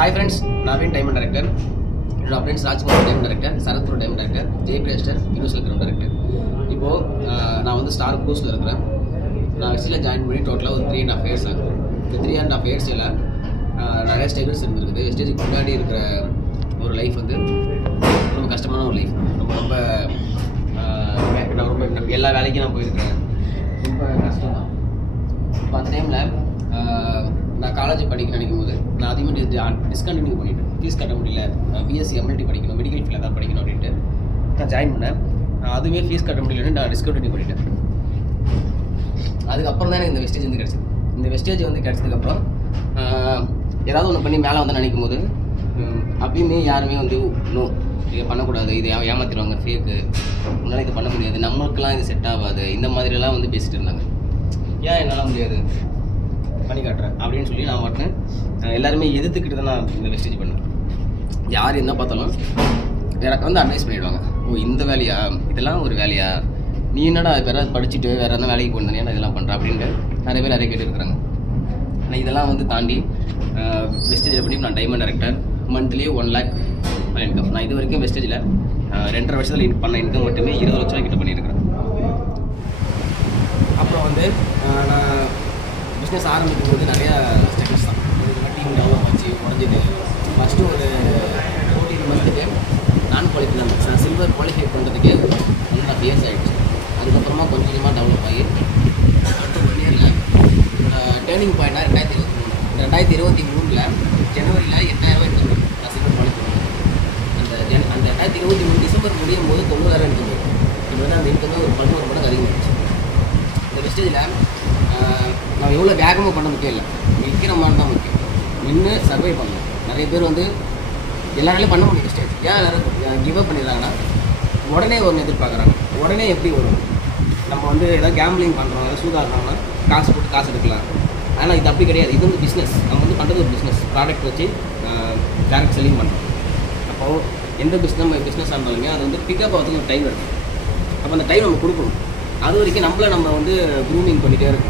Hi friends, Naveen diamond director. என்னோட friends Rajkumar diamond director, Sarathpur diamond director, ஜெயபிரேஸ்டர் universal crown director. இப்போது நான் வந்து ஸ்டார் கோர்ஸில் இருக்கிறேன். நான் வெஸ்டில் ஜாயின் பண்ணி டோட்டலாக ஒரு 3.5 இயர்ஸ் ஆகுது. இந்த 3.5 இயர்ஸில் நிறைய ஸ்ட்ரகிள்ஸ் இருந்திருக்குது. வெஸ்டேஜுக்கு முன்னாடி இருக்கிற ஒரு லைஃப் வந்து ரொம்ப கஷ்டமான ஒரு லைஃப். ரொம்ப எல்லா வேலைக்கும் நான் போயிருக்கிறேன். ரொம்ப கஷ்டம் தான். இப்போ அந்த டைமில் நான் காலேஜ் படிக்க நினைக்கும் போது நான் அதிகமாக டிஸ்கண்டினியூ பண்ணிவிட்டேன். ஃபீஸ் கட்ட முடியல, பிஎஸ்சி எம்எல்டி படிக்கணும், மெடிக்கல் ஃபீல்டில் தான் படிக்கணும் அப்படின்ட்டு நான் ஜாயின் பண்ணேன். அதுவே ஃபீஸ் கட்ட முடியலன்னு நான் டிஸ்கண்டினியூ பண்ணிட்டேன். அதுக்கப்புறம் தான் எனக்கு இந்த வெஸ்டேஜ் வந்து கிடச்சிது. இந்த வெஸ்டேஜ் வந்து கிடச்சதுக்கப்புறம் ஏதாவது ஒன்று பண்ணி மேலே வந்து நினைக்கும் போது அப்பயுமே யாருமே வந்து நோ, இதை பண்ணக்கூடாது, இதை ஏமாத்திடுவாங்க, ஃபேக்கு, உன்னால் இது பண்ண முடியாது, நம்மளுக்கெல்லாம் இது செட் ஆகாது, இந்த மாதிரிலாம் வந்து பேசிகிட்டு இருந்தாங்க. ஏன் என்னால் முடியாது, பண்ணி காட்டுறேன் அப்படின்னு சொல்லி நான் மட்டும் எல்லாருமே எதிர்த்துக்கிட்டு தான் நான் இந்த வெஸ்டேஜ் பண்ணுவேன். யார் என்ன பார்த்தாலும் எனக்கு வந்து அட்வைஸ் பண்ணிவிடுவாங்க. ஓ, இந்த வேலையா, இதெல்லாம் ஒரு வேலையா, நீ என்னடா வேறு படிச்சுட்டு வேறு எதனா வேலைக்கு போயிருந்தேன், ஏன்னா இதெல்லாம் பண்ணுறேன் அப்படின்ட்டு நிறைய கேட்டுருக்குறாங்க. ஆனால் இதெல்லாம் வந்து தாண்டி வெஸ்டேஜில் பண்ணி நான் diamond director, monthly 1 lakh income. நான் இது வரைக்கும் வெஸ்டேஜில் 2.5 வருஷத்தில் பண்ண இன்கம் மட்டுமே 20 லட்சம் கிட்ட பண்ணியிருக்கிறேன். அப்புறம் வந்து நான் பிஸ்னஸ் ஆரம்பிக்கும் போது நிறையா ஸ்டெப்ஸ் தான். டீம் டெவலப் ஆச்சு, குறைஞ்சது ஃபஸ்ட்டு ஒரு 14 மந்த்துக்கு நான் குவாலிஃபை தான். நான் சில்வர் குவாலிஃபை பண்ணுறதுக்கே 1.5 இயர்ஸ் ஆகிடுச்சு. அதுக்கப்புறமா கொஞ்சம் கொஞ்சமாக டெவலப் ஆகி அடுத்த 1 இயரில் டேர்னிங் பாயிண்டாக 2023 ஜனவரியில் 8,000 இன்கம் நான் சில்வர் குவாலிஃபை பண்ணேன். அந்த 2023 டிசம்பர் முடியும் போது 90,000 இன்கம் போயிடும். இப்போ வந்து அந்த இன்கம் தான் ஒரு 11 மடங்கு அதிகமாகிடுச்சு. இந்த வெஸ்டேஜில் நான் எவ்வளோ வேகமாக பண்ண முக்கியம் இல்லை, நிற்கிற மாதிரி தான் முக்கியம். நின்று சர்வை பண்ணணும். நிறைய பேர் வந்து எல்லாராலையும் பண்ண முடியும் வெஸ்டேஜ். ஏன் எல்லாரும் கிவ் அப் பண்ணிடுறாங்கன்னா உடனே ஒன்று எதிர்பார்க்குறாங்க. உடனே எப்படி வரும்? நம்ம வந்து எதாவது கேம்பிளிங் பண்ணுறோம், எதாவது சூதாடுறாங்கன்னா காசு போட்டு காசு எடுக்கலாம். ஆனால் இது அப்படி கிடையாது. இது வந்து பிஸ்னஸ். நம்ம வந்து பண்ணுறது ஒரு பிஸ்னஸ். ப்ராடக்ட் வச்சு டேரக்ட் செல்லிங் பண்ணுறோம். அப்போது எந்த பிஸ்னஸாக இருந்தாலுமே அது வந்து பிக்கப் ஆகிறதுக்கு ஒரு டைம் எடுக்கும். அப்போ அந்த டைம் நம்ம கொடுக்கணும். அது வரைக்கும் நம்ம வந்து க்ரூமிங் பண்ணிகிட்டே இருக்கணும்.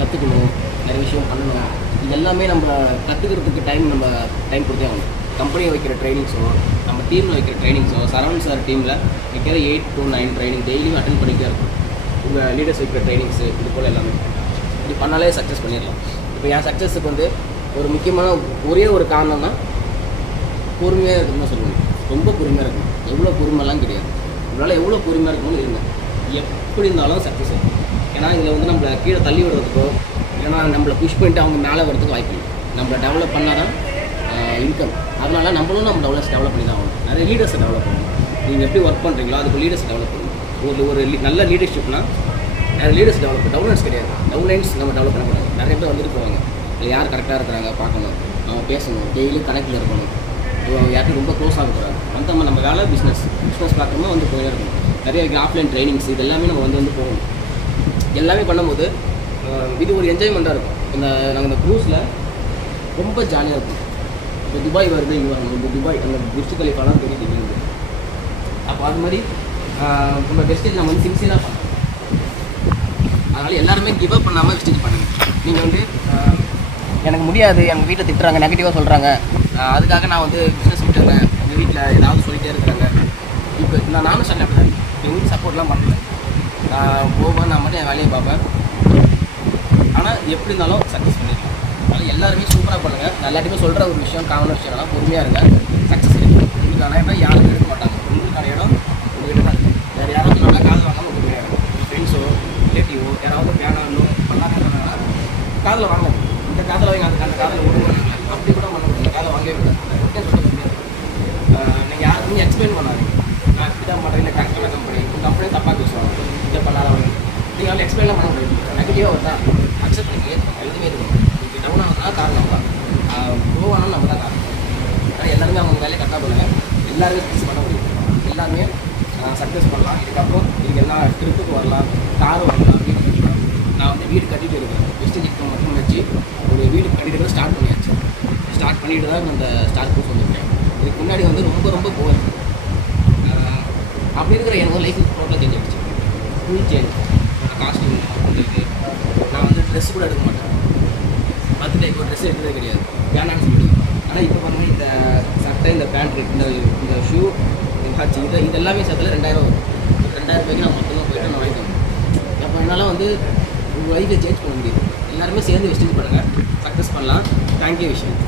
கற்றுக்கணும், நிறைய விஷயம் பண்ணணும். இது எல்லாமே நம்ம கற்றுக்கிறதுக்கு டைம் கொடுத்தே ஆகணும். கம்பெனியை வைக்கிற ட்ரைனிங்ஸோ, நம்ம டீமில் வைக்கிற ட்ரைனிங்ஸோ, சரவணன் சார் டீமில் வைக்கிற 8 to 9 ட்ரைனிங் டெய்லியும் அட்டென்ட் பண்ணிகிட்டே இருக்கும். உங்கள் லீடர்ஸ் வைக்கிற ட்ரைனிங்ஸு இது போல் எல்லாமே இப்படி பண்ணாலே சக்ஸஸ் பண்ணிடலாம். இப்போ என் சக்ஸஸுக்கு வந்து ஒரு முக்கியமான ஒரே ஒரு காரணம் தான் பொறுமையாக இருக்குன்னு தான் சொல்லுவேன். ரொம்ப பொறுமையாக இருக்கணும். எவ்வளோ பொறுமைலாம் கிடையாது. உங்களால் எவ்வளோ பொறுமையாக இருக்கணும்னு இருங்க. எப்படி இருந்தாலும் சக்ஸஸ் ஆகும். ஏன்னா இதில் வந்து நம்மளை கீழே தள்ளி விடுறதுக்கோ இல்லைனா நம்மளை புஷ் பண்ணிட்டு அவங்க மேலே வரதுக்கு வாய்ப்பு இல்லை. நம்மளை டெவலப் பண்ணால் தான் இன்கம். அதனால் நம்மளும் நம்ம டெவலப் பண்ணி தான் ஆகணும். நிறைய லீடர்ஸை டெவலப் பண்ணணும். நீங்கள் எப்படி ஒர்க் பண்ணுறீங்களோ அதுக்கு லீடர்ஸ் டெவலப் பண்ணணும். ஒரு நல்ல லீடர்ஷிப்னால் நிறைய லீடர்ஸ் டவுன்லைன்ஸ் கிடையாது. டவுன்லைன்ஸ் நம்ம டெவலப் பண்ணக்கூடாது. நிறைய பேர் வந்துட்டு போவாங்க. இல்லை யார் கரெக்டாக இருக்கிறாங்க பார்க்கணும், நம்ம பேசணும், டெய்லியும் கனெக்டில் இருக்கணும், யார்ட்டும் ரொம்ப க்ளோஸ் ஆகக்கூடாது. அந்த நம்ம வேலை பிஸ்னஸ் பார்க்குறோமா வந்து போயிட்டே இருக்கணும். நிறைய ஆஃப்லைன் ட்ரைனிங்ஸ் இது எல்லாமே நம்ம வந்து போகணும். எல்லாமே பண்ணும்போது இது ஒரு என்ஜாய்மெண்ட்டாக இருக்கும். நாங்கள் இந்த க்ரூஸில் ரொம்ப ஜாலியாக இருக்கும். இப்போ துபாய் வருது, இங்கே வரணும். இப்போ துபாய் அந்த புர்ஜ் கலிஃபாலாம் தெரியுது. அப்போ அது மாதிரி நம்ம வெஸ்டேஜ் நம்ம வந்து சின்சியராக பண்ணணும். அதனால் எல்லாருமே கிவ் அப் பண்ணாமல் வெஸ்டேஜ் பண்ணுங்கள். நீங்கள் வந்து எனக்கு முடியாது, எங்கள் வீட்டில் திட்டுறாங்க, நெகட்டிவாக சொல்கிறாங்க, அதுக்காக நான் வந்து பிஸ்னஸ் விட்டுறேன், எங்கள் வீட்டில் ஏதாவது சொல்லிகிட்டே இருக்கிறாங்க. இப்போ நானும் சொன்னேன் அப்படி தான். எங்கள் வீட்டு சப்போர்ட்லாம் பண்ணல. நான் போவேன், நான் மட்டும் என் வேலையை பார்ப்பேன். ஆனால் எப்படி இருந்தாலும் சக்ஸஸ் பண்ணிடலாம். அதனால் எல்லாருமே சூப்பராக பண்ணுங்கள். நான் எல்லாத்தையுமே சொல்கிற ஒரு விஷயம், காமன் விஷயம்னா பொறுமையாக இருங்க, சக்ஸஸ் இருக்குது. உங்களுக்கான இடம் யாரும் எடுக்க மாட்டாங்க. உங்களுக்கான இடம் உங்கள்கிட்ட தான் இருக்குது. வேறு யாராவது நல்லா காது வாங்காமல் பொறுமையாக இருக்கும். ஃப்ரெண்ட்ஸோ ரிலேட்டிவோ யாராவது வேணாலும் பண்ணாங்கன்னா காதில் வாங்க. இந்த காதில் வாங்கி அந்த காதில் விடுவாங்க. அப்படி கூட பண்ண முடியும். காதில் வாங்கவே விடாது. சொல்ல முடியாது. நீங்கள் யாருக்குமே எக்ஸ்பிளைன் பண்ணாதீங்க. நான் இப்படி தான் பண்ணுறேன், இல்லை கரெக்டான கம்பெனியை தப்பாக பேசுவாங்க, இதை பண்ணாதவங்க. நீங்கள் எக்ஸ்பிளைன்லாம் பண்ண முடியாது. நெகட்டிவாக வருதா அக்செப்ட் பண்ணி எழுதுவே இருக்கணும். இப்போ டவுன் ஆனதுனால காரணம் தான், க்ரோ ஆனாலும் நம்ம தான் காரணம். ஆனால் எல்லாருமே அவங்க வேலையை கரெக்டாக பண்ணுங்கள். எல்லாருமே சக்ஸஸ் பண்ண முடியும். எல்லாருமே சக்ஸஸ் பண்ணலாம். இதுக்கப்புறம் இதுக்கு எல்லா ட்ரிப்புக்கு வரலாம், காரும் வரலாம், வீடு கட்டலாம். நான் வந்து வீடு கட்டிகிட்டு இருக்கேன். வெஸ்டேஜ் இன்கம் மட்டும் வச்சு ஒரு வீடு கட்டிட்டு ஸ்டார்ட் பண்ணியாச்சு. ஸ்டார்ட் பண்ணிட்டு தான் அந்த ஸ்டார் கோர்ஸ் வந்துருக்கேன். இதுக்கு முன்னாடி வந்து ரொம்ப போவேன். அப்படி இருக்கிற எனக்கு லைஃப் டோட்டலாக சேஞ்ச் ஆகிடுச்சு. Full change. காஸ்டியூம் உங்களுக்கு நான் வந்து ட்ரெஸ் கூட எடுக்க மாட்டேன். பர்த்டேக்கு ஒரு ட்ரெஸ் எடுத்ததே கிடையாது. வேணான்னு சொல்லிட்டு ஆனால் இப்போ பாருங்க இந்த சட்டை இந்த பேண்ட் இந்த ஷூ வாட்ச் இது எல்லாமே சேர்த்துல 2000 வரும். 2000 ரூபாய்க்கு நான் மொத்தமாக போயிட்டு நான் வாங்கிட்டு வந்தேன். அப்போ என்னால் வந்து உங்கள் லைஃப்பை சேஞ்ச் பண்ண முடியுது. எல்லாருமே சேர்ந்து வெஸ்டேஜ் பண்ணுங்கள், சக்ஸஸ் பண்ணலாம். தேங்க்யூ விஷயம்.